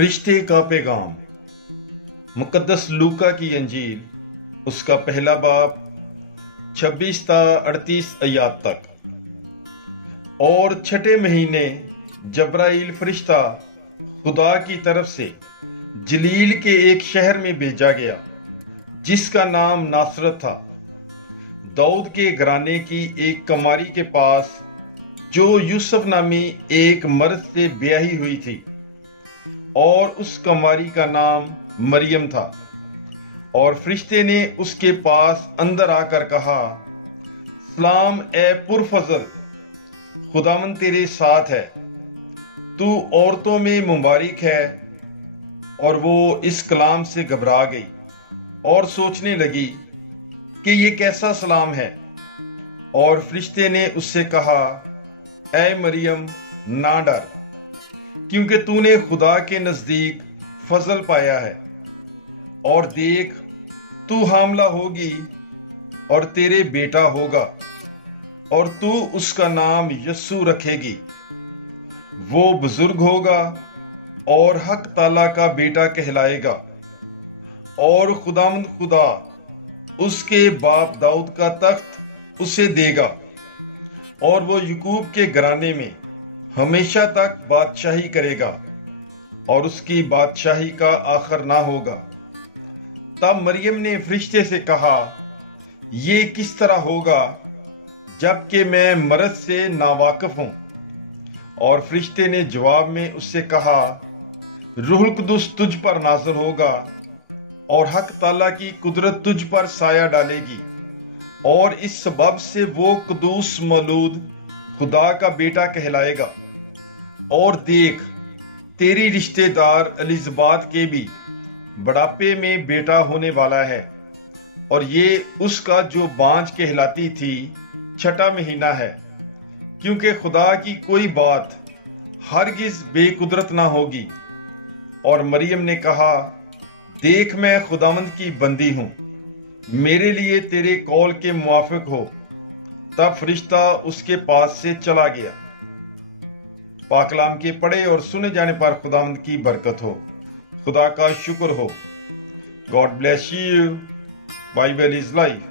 فرشتے کا پیغام مقدس لوکا کی انجیل اس کا پہلا باب 26 تا 38 آیات تک۔ اور چھٹے مہینے جبرائیل فرشتہ خدا کی طرف سے جلیل کے ایک شہر میں بھیجا گیا جس کا نام ناصرت تھا، داؤد کے گھرانے کی ایک کماری کے پاس جو یوسف نامی ایک مرد سے بیاہی ہوئی تھی، اور اس کماری کا نام مریم تھا۔ اور فرشتے نے اس کے پاس اندر آ کر کہا، سلام اے پرفضل، خداوند تیرے ساتھ ہے، تو عورتوں میں مبارک ہے۔ اور وہ اس کلام سے گھبرا گئی اور سوچنے لگی کہ یہ کیسا سلام ہے۔ اور فرشتے نے اس سے کہا، اے مریم نہ ڈر، کیونکہ تو نے خدا کے نزدیک فضل پایا ہے، اور دیکھ تو حاملہ ہوگی اور تیرے بیٹا ہوگا، اور تو اس کا نام یسوع رکھے گی۔ وہ بزرگ ہوگا اور حق تعالیٰ کا بیٹا کہلائے گا، اور خداوند خدا اس کے باپ داؤد کا تخت اسے دے گا، اور وہ یعقوب کے گھرانے میں ہمیشہ تک بادشاہی کرے گا، اور اس کی بادشاہی کا آخر نہ ہوگا۔ تب مریم نے فرشتے سے کہا، یہ کس طرح ہوگا جبکہ میں مرد سے ناواقف ہوں؟ اور فرشتے نے جواب میں اس سے کہا، روح القدس تجھ پر نازل ہوگا، اور حق تعالیٰ کی قدرت تجھ پر سایہ ڈالے گی، اور اس سبب سے وہ قدوس مولود خدا کا بیٹا کہلائے گا۔ اور دیکھ، تیری رشتہ دار الزبات کے بھی بڑھاپے میں بیٹا ہونے والا ہے، اور یہ اس کا جو بانجھ کہلاتی تھی چھٹا مہینہ ہے، کیونکہ خدا کی کوئی بات ہرگز بے قدرت نہ ہوگی۔ اور مریم نے کہا، دیکھ میں خداوند کی بندی ہوں، میرے لیے تیرے قول کے موافق ہو۔ تب فرشتہ اس کے پاس سے چلا گیا۔ پاک کلام کے پڑھے اور سنے جانے پر خداوند کی برکت ہو۔ خدا کا شکر ہو۔ God bless you. Bible is life.